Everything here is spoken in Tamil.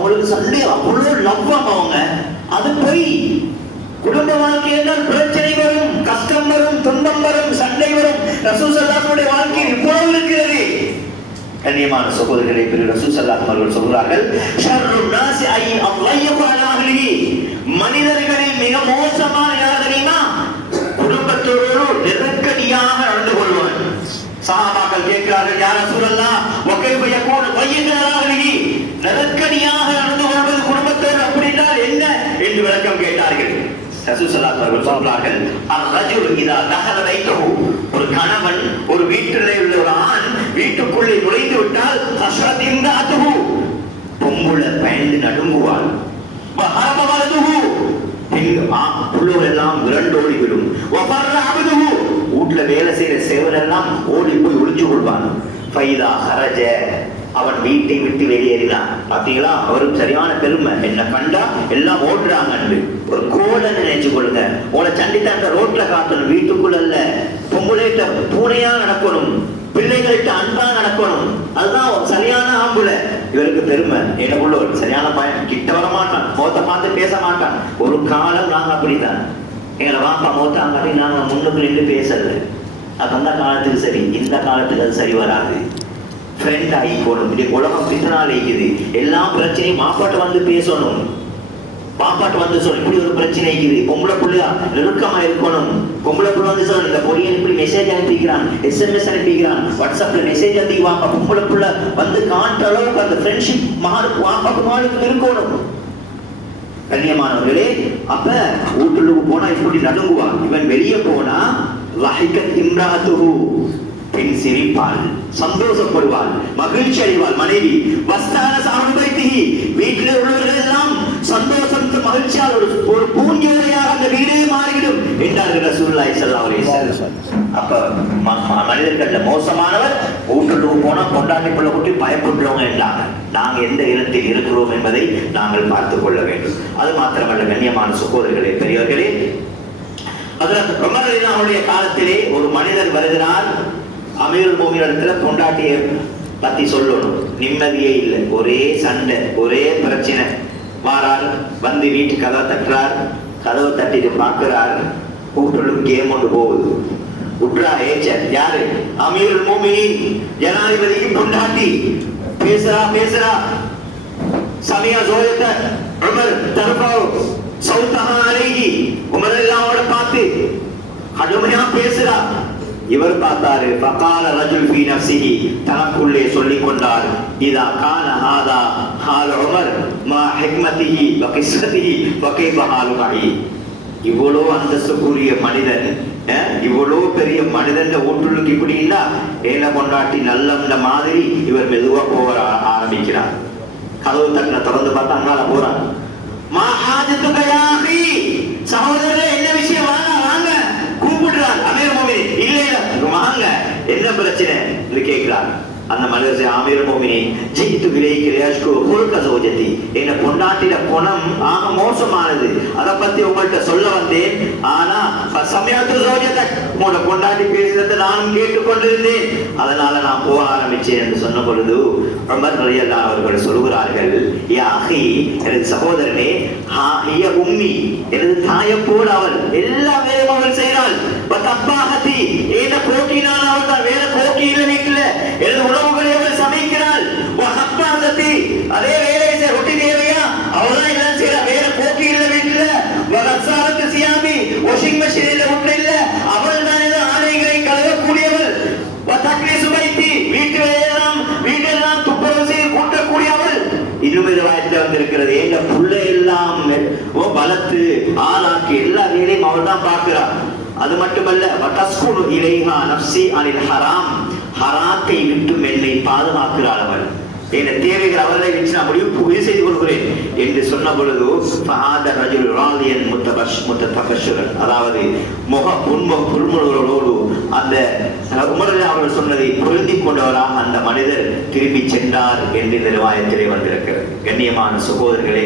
அவங்களுக்கு சண்டை அவ்வளவு லவ்வாம அவங்க. அது போய் குடும்ப வாழ்க்கை என்றால் பிரச்சனை வரும், கஷ்டம் வரும், துன்பம் வரும், சண்டை வரும். ரசூல் ஸல்லல்லாஹு அலைஹி வாழ்க்கையில் இவ்வளவு இருக்கிறது. கண்ணியமான சகோதரர்களை பெரிய ரசூல் ஸல்லல்லாஹு அவர்கள் சொல்கிறார்கள், ஷர்ருன் நாஸி ஐ அல்லாஹு அலா அஹ்லிஹி, மனிதர்களில் மிக மோசமான யார் தெரியுமா? குடும்பத்தோடு நெருக்கடியாக நடந்து கொள்வார். சஹாபாக்கள் கேட்கிறார்கள், யா ரசூலல்லாஹ் வகைப யகூன் வய்யின் அலா அஹ்லிஹி, நெருக்கடியாக நடந்து கொள்வது குடும்பத்தோடு அப்படின்னா என்ன என்று விளக்கம் கேட்டார்கள். ரசூல் ஸல்லல்லாஹு அலைஹி வஸல்லம் சொல்றார்கள், அர்-ரஜுல் இதா தஹல பைத்தஹு, ஒரு கணவன் ஒரு வீட்டிலே உள்ள ஒரு ஆண் வீட்டுக்குள்ளே நுழைந்து விட்டால் ஹஷரத் இம்ராத்துஹு, பொம்புள பயந்து நடுங்குவாள். வஹரப வலதுஹு, புள்ளோர் எல்லாம் விரண்டோடி விடும். வஃபர்ர அப்துஹு, வீட்டுல வேலை செய்யற சேவர் எல்லாம் ஓடி போய் ஒளிஞ்சு கொள்வான். ஃபைதா ஹரஜ, அவன் வீட்டை விட்டு வெளியேறினான். பாத்தீங்களா, அவருக்கு சரியான பெருமை, என்ன கண்டா எல்லாம் ஓடுறாங்க. ஒரு கோலை நினைச்சு கொள்ளுங்க. உங்களை சண்டித்தாண்ட ரோட்ல காட்டணும், வீட்டுக்குள்ள அல்ல. பொம்புளைட்ட பூனையா நடக்கணும், பிள்ளைகள்கிட்ட அன்பா நடக்கணும். அதுதான் சரியான ஆம்புல. இவருக்கு பெருமை, எனக்குள்ள ஒரு சரியான பயம், கிட்ட வர மாட்டான், மோத்த பார்த்து பேச மாட்டான். ஒரு காலம் நாங்க அப்படித்தான். எங்களை வாப்பா மோத்தாங்காட்டி நாங்க முன்னுக்கு நின்று பேசல. அது அந்த காலத்துக்கு சரி, இந்த காலத்துக்கு அது சரி வராது. ஃப்ரெண்ட் ஆகி போகணும். இந்த உலகம் பித்தனால் இருக்குது. எல்லா பிரச்சனையும் மாப்பாட்ட வந்து பேசணும், பாப்பாட்டு வந்து சொல்லணும், இப்படி ஒரு பிரச்சனை இருக்குது, பொம்பளை புள்ளையா நெருக்கமா இருக்கணும். பொம்பளை புள்ள வந்து சொல்லணும், இந்த பொடியன் இப்படி மெசேஜ் அனுப்பிக்கிறான், SMS அனுப்பிக்கிறான், வாட்ஸ்அப்ல மெசேஜ் அனுப்பி வாப்பா. பொம்பளை புள்ள வந்து காட்டுற அளவுக்கு அந்த ஃப்ரெண்ட்ஷிப் மாறுக்கு வாப்பாக்கு மாறுக்கு இருக்கணும். கண்ணியமானவர்களே, அப்ப வீட்டுக்கு போனா இப்படி நடுங்குவான். இவன் வெளியே போனா லஹிகத் இம்ராத்துஹு, பெண் சிரிப்பாள், சந்தோஷப்படுவாள், மகிழ்ச்சி அடைவாள் மனைவி. வஸ்தான சாஹபைத்திஹி, வீட்டில் உள்ளவர்கள் எல்லாம் சந்தோஷம் மகிழ்ச்சியால் ஒரு பூஞ்சோலையாக அந்த வீடே மாறிவிடும் என்றார்கள் ரசூலுல்லாஹி ஸல்லல்லாஹு அலைஹி வஸல்லம். அப்ப மனிதர்கள்ல மோசமானவர் வீட்டுக்கு போனா கொண்டாடி கொள்ள கூட்டி பயப்படுறவங்க என்றாங்க. நாங்க எந்த இடத்தில் இருக்கிறோம் என்பதை நாங்கள் பார்த்துக் கொள்ள வேண்டும். அது மாத்திரமல்ல, கண்ணியமான சகோதரர்களே, பெரியவர்களே, ஹஜ்ரத் உமர் ரலியல்லாஹு காலத்திலே ஒரு மனிதர் வருகிறார். அமீருல் மோமினின்ல பொண்டாட்டியை பத்தி சொல்லணும், நிம்மதியே இல்லை, ஒரே சண்டை, ஒரே பிரச்சனை. வாரார், வந்து வீட்டு கதவை தட்டுறார். கதவை தட்டிட்டு பார்க்கிறார், வீட்டுக்கு கேம் ஒன்று போகுது. உட்ரா ஏச்சர் யாரு? அமீருல் மோமினின், ஜனாதிபதிக்கு பொண்டாட்டி பேசுறா. சமியா ஜோயத்த உமர் தர்பாவ் சௌதஹா அலைஹி, உமர் ரலியல்லாஹு பார்த்து கடுமையா பேசுறா. இவர் பார்த்தாரு. ஃபகால ரஜுல் ஃபீ நஃப்ஸிஹி, தனக்குள்ளே சொல்லிக் கொண்டார், இதா கான ஹாதா ஹால் உமர் மா ஹிக்மத்திஹி வ கிஸ்ஸத்திஹி வ கைஃப ஹாலு மஹி. இவ்வளோ அந்தஸ்துக்குரிய மனிதன், இவ்வளோ பெரிய மனிதன் வீட்டுக்கு இப்படி இல்லா, ஏன கொண்டாட்டி நல்ல மாதிரி இவர் மெதுவா போக ஆரம்பிக்கிறார். கதவு தட்டின திறந்து பார்த்தா அங்கால போறான். மா ஹாஜத்துக யா அஹி, சகோதரரே என்ன விஷயம், வாங்க கூப்பிடுறார். அமீர் மோமினின், இல்ல வாங்க, என்ன பிரச்சனை என்று கேட்கிறார். அந்த மனிதர் அமீர் மோமினின், ஜித்து விலைக்கு ரியாஷ்கு ஹுல்க ஜௌஜதி, என்ன பொண்டாட்டிட குணம் ஆக மோசமானது, அதை பத்தி உங்கள்கிட்ட சொல்ல வந்தேன். ஆனா சமயத்து ஜௌஜதக், உங்களோட பொண்டாட்டி பேசுறதை நானும் கேட்டுக்கொண்டிருந்தேன், அதனால நான் போக ஆரம்பிச்சேன் என்று சொன்ன பொழுது உமர் ரலியல்லாஹு அவர்கள் சொல்கிறார்கள், யா அஹி, எனது சகோதரனே, ஹிய உம்மி, எனது தாயை போல் அவள், எல்லா வேலையும் அவள் செய்கிறாள். தப்பாகத்தி, ஏன கோக்கினால் அவள் தான் வேலை கோக்கி இல்லை வீட்டில், எனது உணவுகளை அவள் சமைக்கிறாள். ஹப்பாசத்தி, அதே வேலையை செய்ய ரொட்டி தேவையா, அவள்தான் எல்லாம் செய்யறா, வேற கோக்கி இல்லை வீட்டுல. வகசாரத்து சியாமி, வாஷிங் மெஷினில் ஒன்று இல்லை, அவள் தான் ஏதோ ஆடைகளை கழுவக்கூடியவள். தக்லி சுபைத்தி, வீட்டெல்லாம் துப்புரவு செய்ய கூட்டக்கூடியவள். இன்னும் வாயத்தில் வந்திருக்கிறது, எங்க புள்ள எல்லாம் வளர்த்து ஆளாக்கி எல்லா வேலையும் அவள் தான் பார்க்கிறாள். அது மட்டுமல்ல, வதஸ்குனு இலைஹா நஃப்ஸி அனில் ஹராம், ஹராத்தை விட்டு என்னை பாதுகாக்கிறாள் அவள். என் தேவைகள் அவளை வச்சு நான் முடிவு செய்து கொள்கிறேன் என்று சொன்ன பொழுது ஃபஹாத ரஜுல் ராலியன் முத்தபஷ்ஷுரன், அதாவது புன்முறுவலோடு அந்த உமர் அவர்கள் சொன்னதை பொருந்திக் கொண்டவராக அந்த மனிதர் திரும்பி சென்றார் என்று இந்த ரிவாயத்திலே வந்திருக்கிறது. கண்ணியமான சகோதரர்களே,